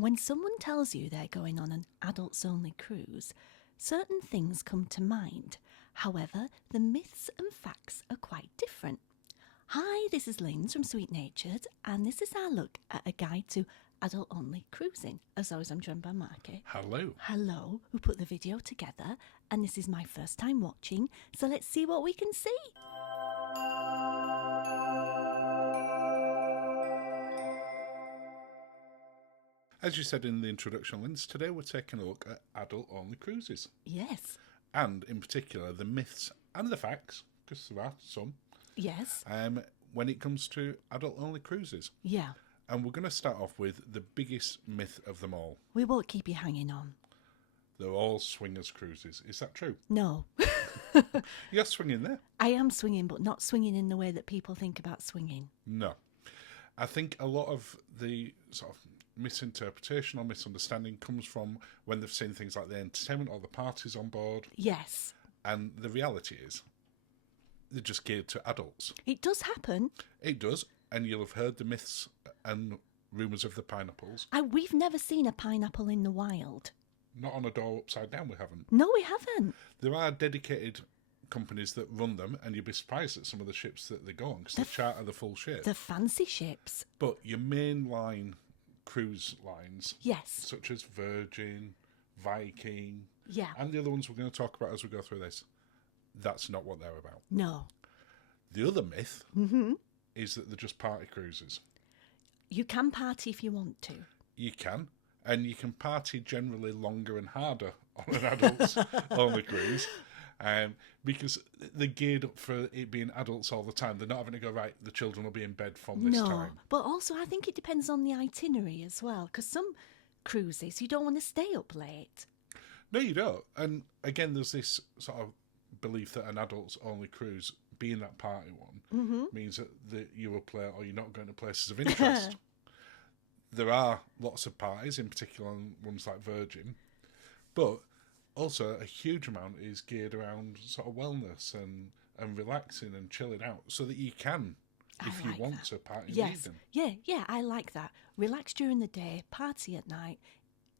When someone tells you they're going on an adults-only cruise, certain things come to mind. However, the myths and facts are quite different. Hi, this is Linz from Sweet Natured, and this is our look at a guide to adult-only cruising. As always, I'm joined by Marky. Hello. Hello, who put the video together, and this is my first time watching, so let's see what we can see. As you said in the introduction, Linz, today we're taking a look at adult-only cruises. Yes. And, in particular, the myths and the facts, because there are some, Yes. when it comes to adult-only cruises. Yeah. And we're going to start off with the biggest myth of them all. We won't keep you hanging on. They're all swingers cruises. Is that true? No. You're swinging there. I am swinging, but not swinging in the way that people think about swinging. No. I think a lot of the sort of misinterpretation or misunderstanding comes from when they've seen things like the entertainment or the parties on board. Yes. And the reality is, they're just geared to adults. It does happen. It does, and you'll have heard the myths and rumours of the pineapples. We've never seen a pineapple in the wild. Not on a door upside down, we haven't. No, we haven't. There are dedicated companies that run them, and you'd be surprised at some of the ships that they go on, because they charter the full ship. The fancy ships. But your mainline cruise lines, Yes. such as Virgin, Viking, Yeah. and the other ones we're going to talk about as we go through this, that's not what they're about. No. The other myth is that they're just party cruises. You can party if you want to. You can, and you can party generally longer and harder on an adults only cruise, because they're geared up for it being adults all the time. They're not having to go, right, the children will be in bed from this time. But also I think it depends on the itinerary as well, because some cruises you don't want to stay up late. No, you don't. And again, there's this sort of belief that an adults only cruise, being that party one, means that you will play or you're not going to places of interest. There are lots of parties, in particular on ones like Virgin, but also a huge amount is geared around sort of wellness and relaxing and chilling out, so that you can, if you want to, party in the evening. Yeah, I like that. Relax during the day, party at night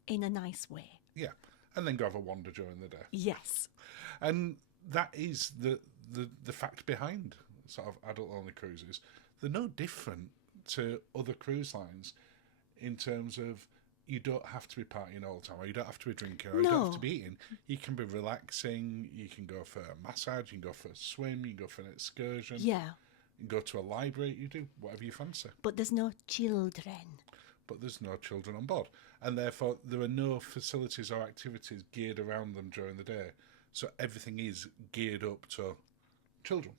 in a nice way. Yeah, and then go have a wander during the day. Yes. And that is the fact behind sort of adult-only cruises. They're no different to other cruise lines in terms of you don't have to be partying all the time, or you don't have to be drinking, or you don't have to be eating. You can be relaxing, you can go for a massage, you can go for a swim, you can go for an excursion. Yeah. You can go to a library, you do whatever you fancy. But there's no children. But there's no children on board. And therefore, there are no facilities or activities geared around them during the day. So everything is geared up to children.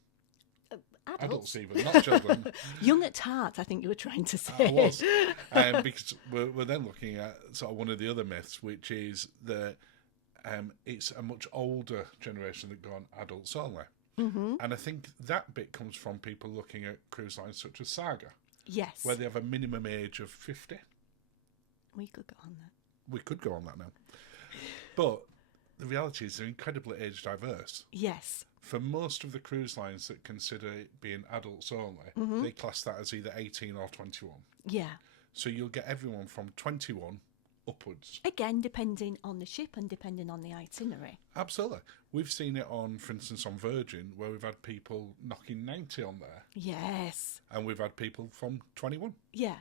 Adults even, not children. Young at heart, I think you were trying to say. I was. Because we're then looking at sort of one of the other myths, which is that it's a much older generation that go on adults only. Mm-hmm. And I think that bit comes from people looking at cruise lines such as Saga. Yes. Where they have a minimum age of 50. We could go on that. We could go on that now. But the reality is they're incredibly age diverse. Yes. For most of the cruise lines that consider it being adults only, they class that as either 18 or 21. Yeah. So you'll get everyone from 21 upwards. Again, depending on the ship and depending on the itinerary. Absolutely. We've seen it on, for instance, on Virgin, where we've had people knocking 90 on there. Yes. And we've had people from 21. Yeah.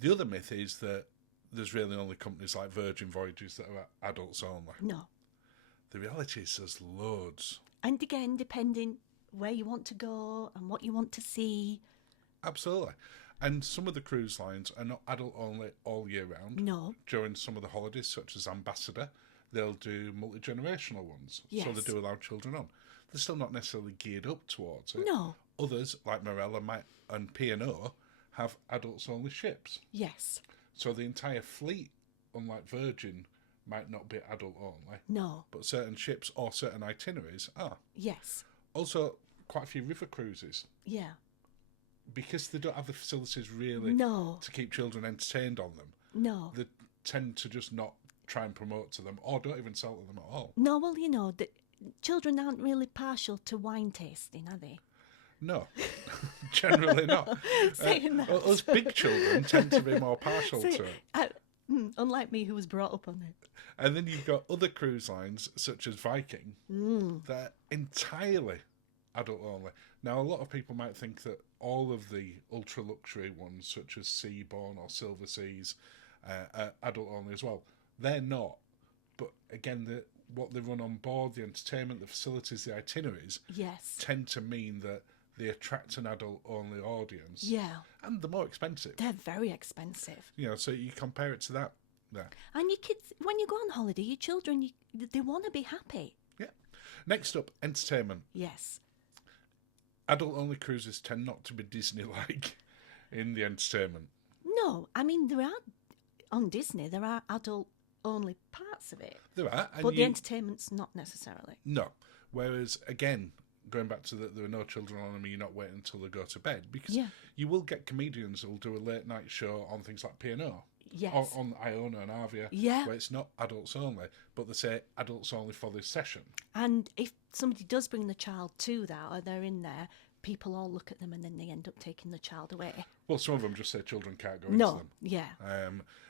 The other myth is that there's really only companies like Virgin Voyages that are adults only. No. The reality is there's loads. And again, depending where you want to go and what you want to see. Absolutely. And some of the cruise lines are not adult only all year round. No. During some of the holidays, such as Ambassador, they'll do multi-generational ones. Yes. So they do allow children on. They're still not necessarily geared up towards it. No. Others, like Marella and P&O, have adults only ships. Yes. So the entire fleet, unlike Virgin, might not be adult only. No. But certain ships or certain itineraries are. Yes. Also, quite a few river cruises. Yeah. Because they don't have the facilities really to keep children entertained on them. No. They tend to just not try and promote to them, or don't even sell to them at all. No, well, the children aren't really partial to wine tasting, are they? No, generally not. Saying that. Us big children tend to be more partial Say- to it. Unlike me, who was brought up on it. And then you've got other cruise lines, such as Viking, that are entirely adult only. Now, a lot of people might think that all of the ultra luxury ones, such as Seabourn or Silver Seas, are adult only as well. They're not. But again, what they run on board, the entertainment, the facilities, the itineraries, Yes. tend to mean that they attract an adult only audience. Yeah. And they're more expensive. They're very expensive. You know, so you compare it to that there. And your kids, when you go on holiday, your children, they want to be happy. Yeah. Next up, entertainment. Yes. Adult only cruises tend not to be Disney like in the entertainment. No, I mean, on Disney, there are adult only parts of it. There are. And But the entertainment's not necessarily. No. Whereas, again, going back to that, there are no children on them, and you're not waiting until they go to bed. Because you will get comedians who will do a late night show on things like P&O. Yes. Or on Iona and Avia. Yeah. Where it's not adults only, but they say adults only for this session. And if somebody does bring the child to that, or they're in there, people all look at them and then they end up taking the child away. Well, some of them just say children can't go into No. them. Yeah.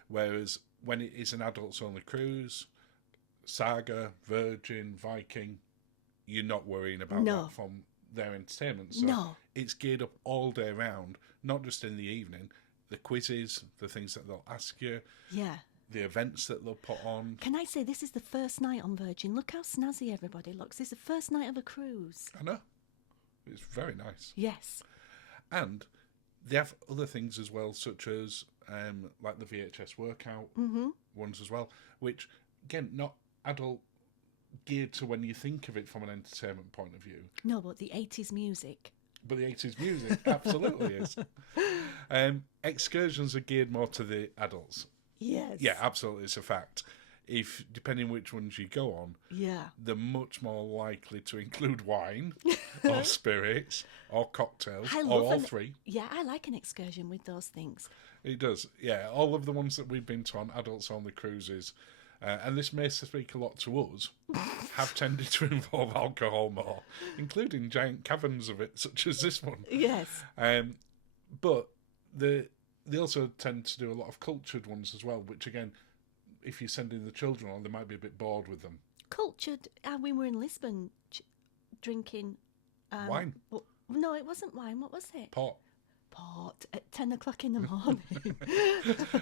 Whereas when it is an adults only cruise, Saga, Virgin, Viking, you're not worrying about that from their entertainment. So it's geared up all day round, not just in the evening. The quizzes, the things that they'll ask you, the events that they'll put on. Can I say, this is the first night on Virgin. Look how snazzy everybody looks. This is the first night of a cruise. I know. It's very nice. Yes. And they have other things as well, such as like the VHS workout ones as well, which, again, not adult geared to when you think of it from an entertainment point of view. No, but the 80s music. But the 80s music absolutely is. Excursions are geared more to the adults. Yes. Yeah, absolutely, it's a fact. If depending which ones you go on, they're much more likely to include wine or spirits or cocktails or all three. Yeah, I like an excursion with those things. It does, yeah. All of the ones that we've been to on adults only cruises, and this may speak a lot to us, have tended to involve alcohol more, including giant caverns of it, such as this one. Yes. But they also tend to do a lot of cultured ones as well, which again, if you're sending the children on, they might be a bit bored with them. Cultured. We were in Lisbon drinking... wine. No, it wasn't wine. What was it? Port at 10 o'clock in the morning.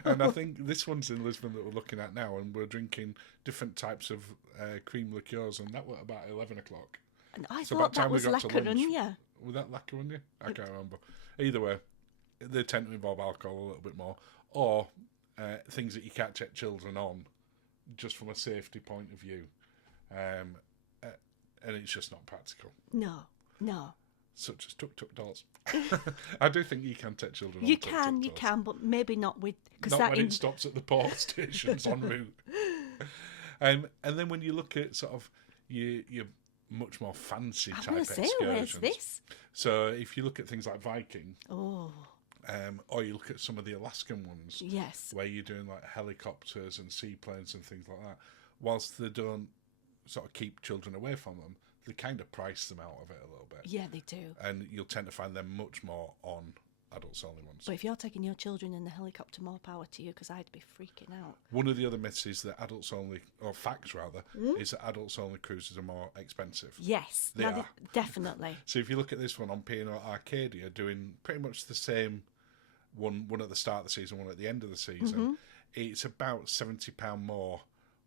And I think this one's in Lisbon that we're looking at now, and we're drinking different types of cream liqueurs, and that was about 11 o'clock. And I So thought by that was Lacarunha. Was that Lacarunha? I can't remember. Either way, they tend to involve alcohol a little bit more, or things that you can't check children on, just from a safety point of view. And it's just not practical. No. Such as tuk-tuk dolls. I do think you can take children on You tuk-tuk dolls. can, but maybe not with... Not when it stops at the port stations en route. And then when you look at sort of your much more fancy type excursions. Where's this? So if you look at things like Viking, or you look at some of the Alaskan ones, yes, where you're doing like helicopters and seaplanes and things like that, whilst they don't sort of keep children away from them, they kind of price them out of it a little bit. Yeah, they do. And you'll tend to find them much more on adults only ones. But if you're taking your children in the helicopter, more power to you, because I'd be freaking out. One of the other myths is that adults only, or facts rather, is that adults only cruises are more expensive. Yes, they are. Definitely. So if you look at this one on P&O Arcadia, doing pretty much the same one at the start of the season, one at the end of the season, it's about £70 more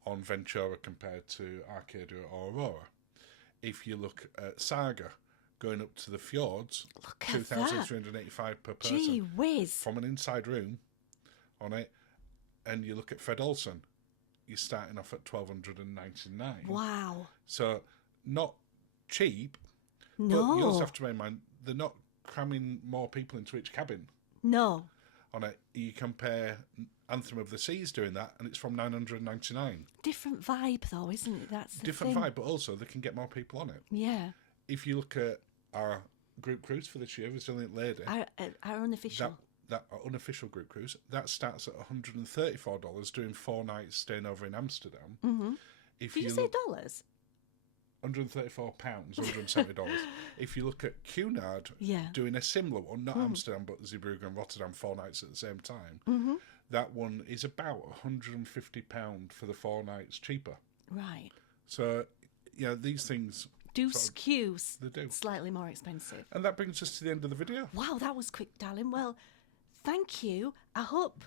on Ventura compared to Arcadia or Aurora. If you look at Saga, going up to the fjords, $2,385 per person. Gee whiz. From an inside room on it. And you look at Fred Olsen, you're starting off at $1,299. Wow. So not cheap, no. But you also have to bear in mind, they're not cramming more people into each cabin. No. On it, you compare Anthem of the Seas doing that, and it's from $999. Different vibe, though, isn't it? That's the different thing. vibe, but also they can get more people on it. Yeah. If you look at our group cruise for this year, Resilient Lady, our unofficial, that unofficial group cruise, that starts at $134, doing 4 nights staying over in Amsterdam. Did you say dollars? £134, $170. If you look at Cunard Yeah. doing a similar one, not Amsterdam, but Zeebrugge and Rotterdam 4 nights at the same time, that one is about £150 for the 4 nights cheaper. Right. So, these things Do sort of- skew they do. slightly more expensive. And that brings us to the end of the video. Wow, that was quick, darling. Well, thank you. I hope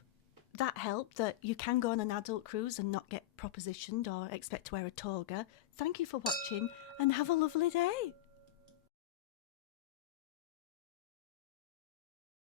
that helped, that you can go on an adult cruise and not get propositioned or expect to wear a toga. Thank you for watching and have a lovely day.